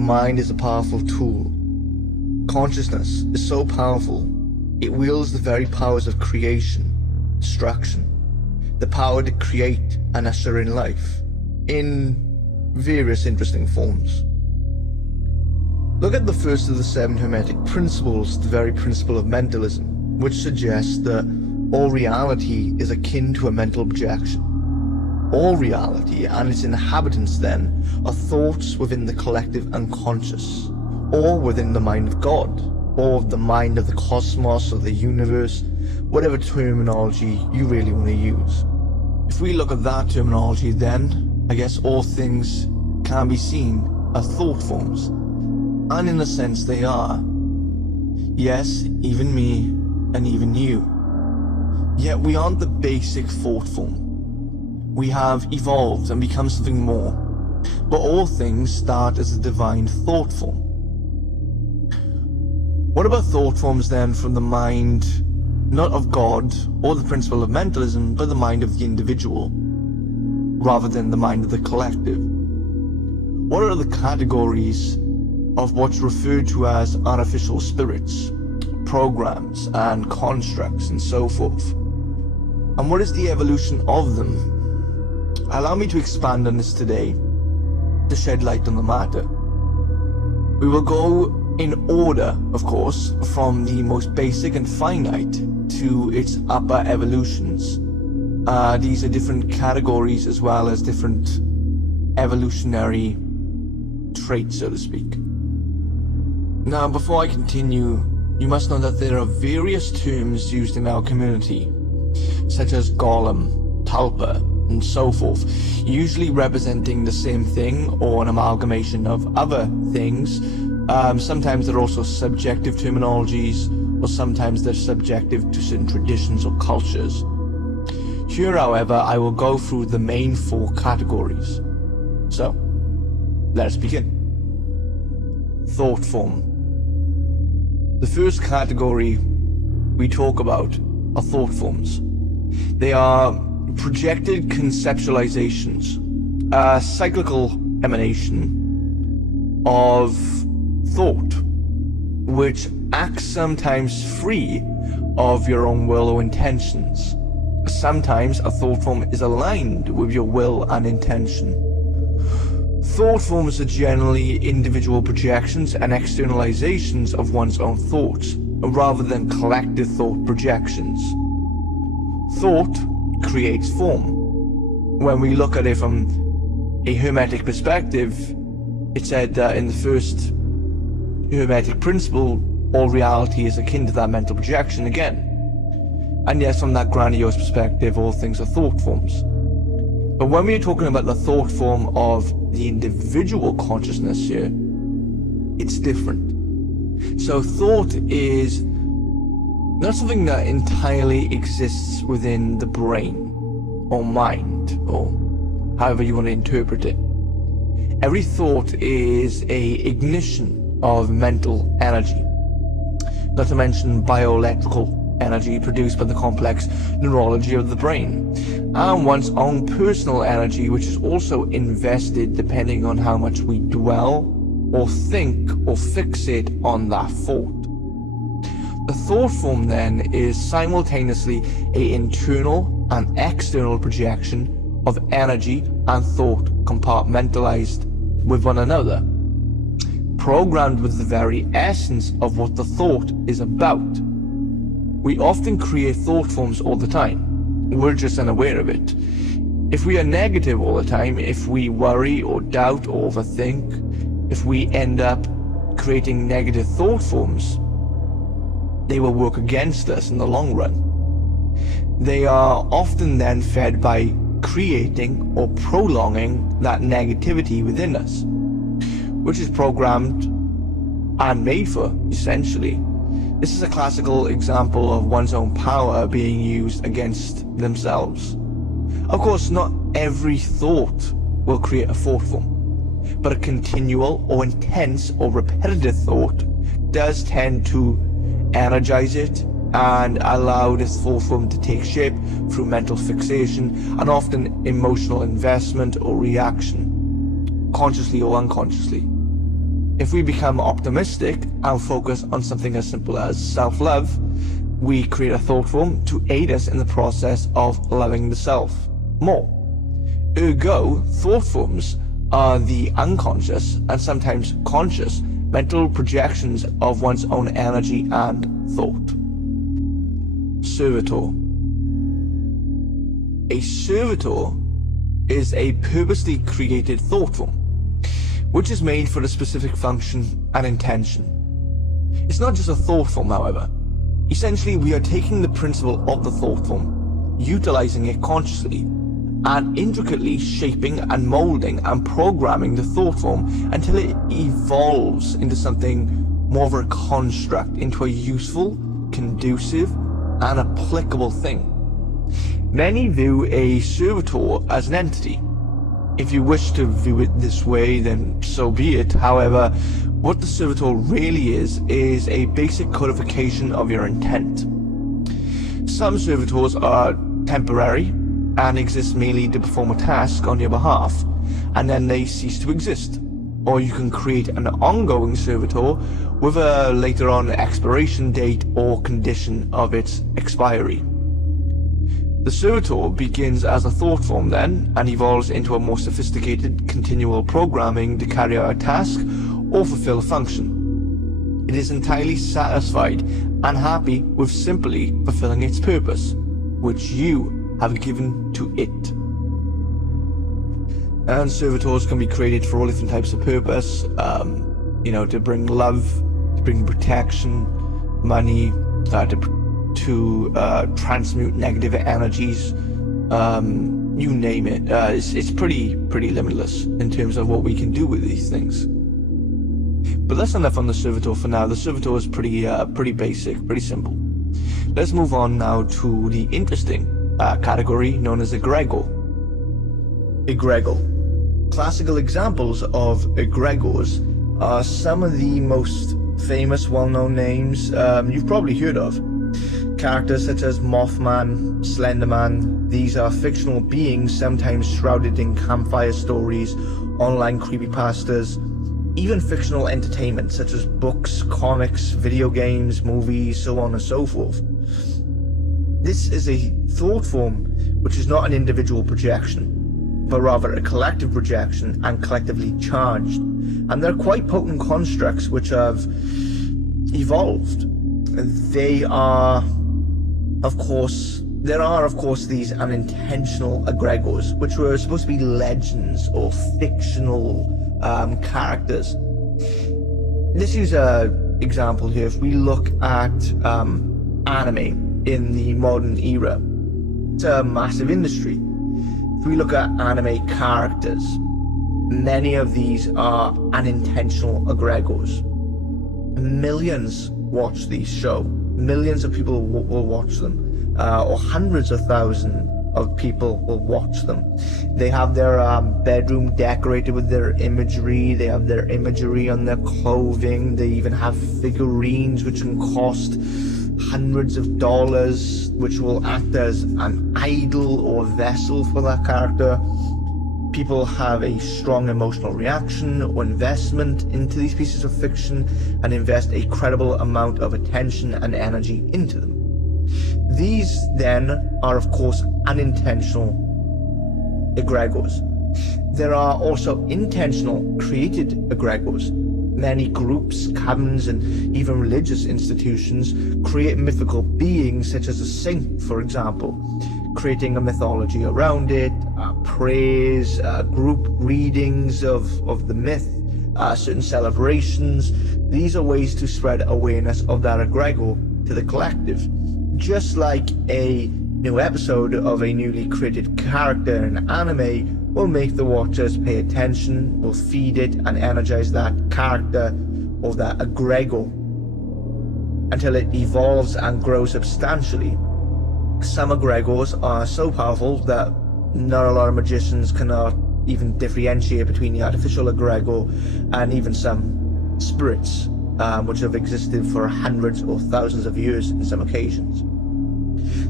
mind is a powerful tool. Consciousness is so powerful, it wields the very powers of creation, destruction, the power to create and usher in life, in various interesting forms. Look at the first of the 7 Hermetic principles, the very principle of mentalism, which suggests that all reality is akin to a mental projection. All reality and its inhabitants, then, are thoughts within the collective unconscious, or within the mind of God, or the mind of the cosmos or the universe, whatever terminology you really want to use. If we look at that terminology, then I guess all things can be seen as thought forms, and in a sense they are. Yes, even me and even you. Yet we aren't the basic thought form. We have evolved and become something more, but all things start as a divine thought form. What about thought forms then from the mind, not of God or the principle of mentalism, but the mind of the individual, rather than the mind of the collective? What are the categories of what's referred to as artificial spirits, programs and constructs and so forth? And what is the evolution of them? Allow me to expand on this today, to shed light on the matter. We will go in order, of course, from the most basic and finite to its upper evolutions. These are different categories as well as different evolutionary traits, so to speak. Now, before I continue, you must know that there are various terms used in our community, such as golem, tulpa, and so forth, usually representing the same thing or an amalgamation of other things. Sometimes they're also subjective terminologies, or sometimes they're subjective to certain traditions or cultures. Here, however, I will go through the main 4 categories. So, let us begin. Thought form. The first category we talk about are thought forms. They are projected conceptualizations, a cyclical emanation of thought, which acts sometimes free of your own will or intentions. Sometimes a thought form is aligned with your will and intention. Thought forms are generally individual projections and externalizations of one's own thoughts, rather than collective thought projections. Thought creates form. When we look at it from a Hermetic perspective, it's said that in the first Hermetic principle, all reality is akin to that mental projection again. And yes, from that grandiose perspective, all things are thought forms. But when we're talking about the thought form of the individual consciousness here, it's different. So thought is not something that entirely exists within the brain or mind, or however you want to interpret it. Every thought is a ignition of mental energy, not to mention bioelectrical energy produced by the complex neurology of the brain, and one's own personal energy, which is also invested depending on how much we dwell or think or fixate on that thought. The thought form then is simultaneously an internal and external projection of energy and thought compartmentalized with one another, programmed with the very essence of what the thought is about. We often create thought forms all the time. We're just unaware of it. If we are negative all the time, if we worry or doubt or overthink, if we end up creating negative thought forms, they will work against us in the long run. They are often then fed by creating or prolonging that negativity within us, which is programmed and made for, essentially. This is a classical example of one's own power being used against themselves. Of course, not every thought will create a thought form, but a continual or intense or repetitive thought does tend to energize it and allow this thought form to take shape through mental fixation and often emotional investment or reaction, consciously or unconsciously. If we become optimistic and focus on something as simple as self-love, we create a thought form to aid us in the process of loving the self more. Ergo, thought forms are the unconscious and sometimes conscious mental projections of one's own energy and thought. Servitor. A servitor is a purposely created thought form, which is made for a specific function and intention. It's not just a thought form, however. Essentially, we are taking the principle of the thought form, utilizing it consciously, and intricately shaping and molding and programming the thought form until it evolves into something more of a construct, into a useful, conducive, and applicable thing. Many view a servitor as an entity. If you wish to view it this way, then so be it. However, what the servitor really is a basic codification of your intent. Some servitors are temporary and exist merely to perform a task on your behalf, and then they cease to exist. Or you can create an ongoing servitor with a later on expiration date or condition of its expiry. The servitor begins as a thought form then, and evolves into a more sophisticated continual programming to carry out a task or fulfill a function. It is entirely satisfied and happy with simply fulfilling its purpose, which you have given to it. And servitors can be created for all different types of purpose, to bring love, to bring protection, money, to transmute negative energies, you name it. It's pretty limitless in terms of what we can do with these things. But that's enough on the servitor for now. The servitor is pretty basic, pretty simple. Let's move on now to the interesting category known as egregor. Egregor. Classical examples of egregores are some of the most famous, well-known names you've probably heard of. Characters such as Mothman, Slenderman. These are fictional beings, sometimes shrouded in campfire stories, online creepypastas, even fictional entertainment such as books, comics, video games, movies, so on and so forth. This is a thought form which is not an individual projection, but rather a collective projection and collectively charged. And they're quite potent constructs which have evolved. There are of course these unintentional egregores, which were supposed to be legends or fictional characters. Let's use an example here. If we look at anime in the modern era, it's a massive industry. If we look at anime characters, many of these are unintentional egregores. Millions watch these shows. Millions of people will watch them, or hundreds of thousands of people will watch them. They have their bedroom decorated with their imagery. They have their imagery on their clothing. They even have figurines which can cost hundreds of dollars, which will act as an idol or vessel for that character. People have a strong emotional reaction or investment into these pieces of fiction and invest a credible amount of attention and energy into them. These then are of course unintentional egregores. There are also intentional created egregores. Many groups, covens, and even religious institutions create mythical beings such as a saint, for example, creating a mythology around it, praise, group readings of the myth, certain celebrations. These are ways to spread awareness of that egregor to the collective. Just like a new episode of a newly created character in anime will make the watchers pay attention, will feed it and energize that character or that egregor until it evolves and grows substantially. Some egregores are so powerful that not a lot of magicians cannot even differentiate between the artificial egregor and even some spirits, which have existed for hundreds or thousands of years in some occasions.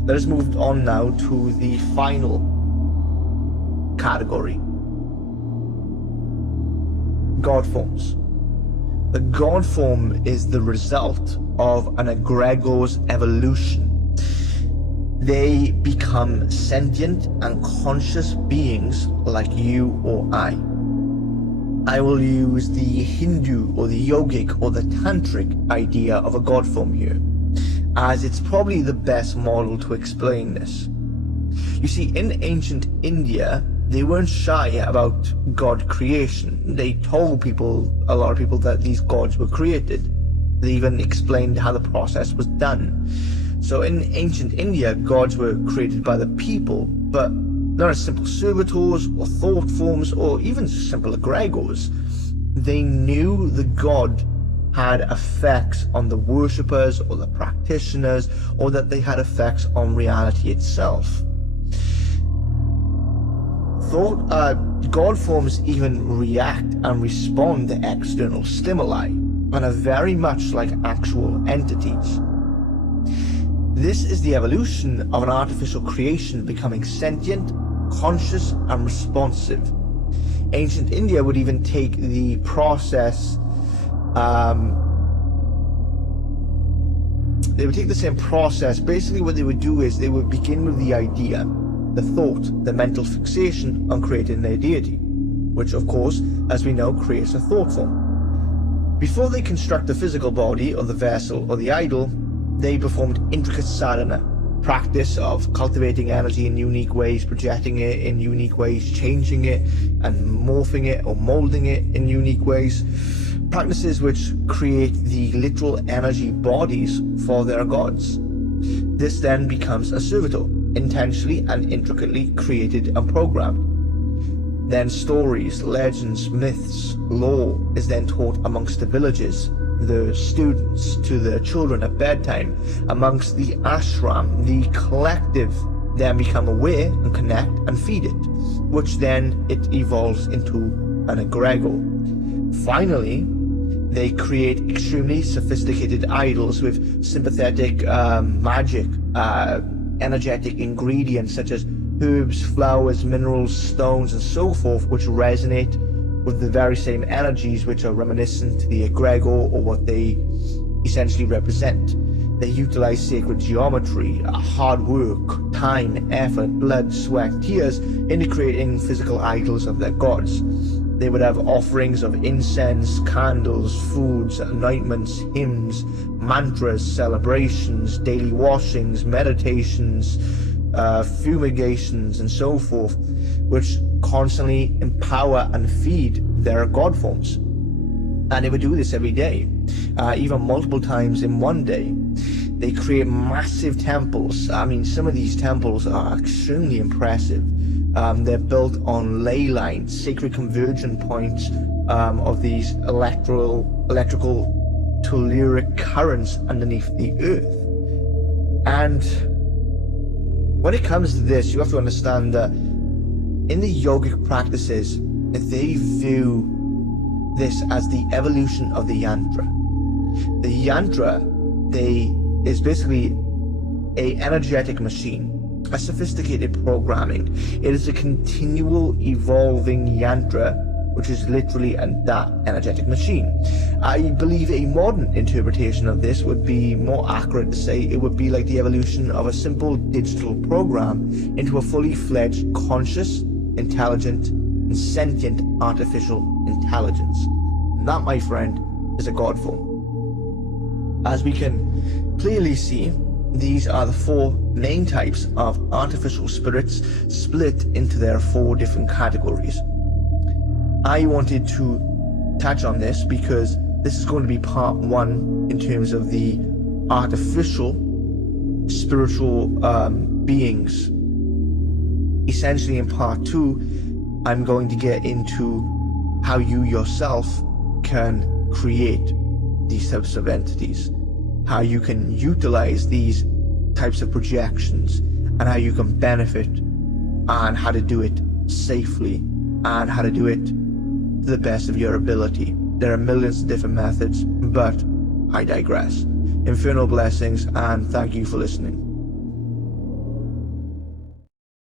Let us move on now to the final category. Godforms. The God form is the result of an egregores evolution. They become sentient and conscious beings like you or I. I will use the Hindu or the yogic or the tantric idea of a God form here, as it's probably the best model to explain this. You see, in ancient India, they weren't shy about God creation. They told a lot of people that these gods were created. They even explained how the process was done. So in ancient India, gods were created by the people, but not as simple servitors or thought forms or even simple egregores. They knew the god had effects on the worshippers or the practitioners, or that they had effects on reality itself. God forms even react and respond to external stimuli and are very much like actual entities. This is the evolution of an artificial creation becoming sentient, conscious, and responsive. Ancient India would even take the process, they would take the same process. Basically what they would do is they would begin with the idea, the thought, the mental fixation on creating their deity, which of course, as we know, creates a thought form. Before they construct the physical body or the vessel or the idol, they performed intricate sadhana, practice of cultivating energy in unique ways, projecting it in unique ways, changing it and morphing it or molding it in unique ways. Practices which create the literal energy bodies for their gods. This then becomes a servitor, intentionally and intricately created and programmed. Then stories, legends, myths, lore is then taught amongst the villages, the students, to the children at bedtime, amongst the ashram. The collective then become aware and connect and feed it, which then it evolves into an egregore. Finally, they create extremely sophisticated idols with sympathetic magic, energetic ingredients such as herbs, flowers, minerals, stones, and so forth, which resonate with the very same energies which are reminiscent to the egregore or what they essentially represent. They utilize sacred geometry, hard work, time, effort, blood, sweat, tears into creating physical idols of their gods. They would have offerings of incense, candles, foods, anointments, hymns, mantras, celebrations, daily washings, meditations, fumigations, and so forth, which constantly empower and feed their god forms. And they would do this every day, even multiple times in one day. They create massive temples. I mean, some of these temples are extremely impressive. They're built on ley lines, sacred convergence points of these electrical telluric currents underneath the earth. And when it comes to this, you have to understand that in the yogic practices, they view this as the evolution of the yantra. The yantra, is basically an energetic machine, a sophisticated programming. It is a continual evolving yantra, which is literally that energetic machine. I believe a modern interpretation of this would be more accurate to say it would be like the evolution of a simple digital program into a fully fledged, conscious, intelligent, and sentient artificial intelligence. And that, my friend, is a god form. As we can clearly see, these are the four main types of artificial spirits split into their four different categories. I wanted to touch on this because this is going to be part one in terms of the artificial spiritual beings. Essentially, in part two, I'm going to get into how you yourself can create these types of entities, how you can utilize these types of projections, and how you can benefit, and how to do it safely, and how to do it to the best of your ability. There are millions of different methods, but I digress. Infernal blessings, and thank you for listening.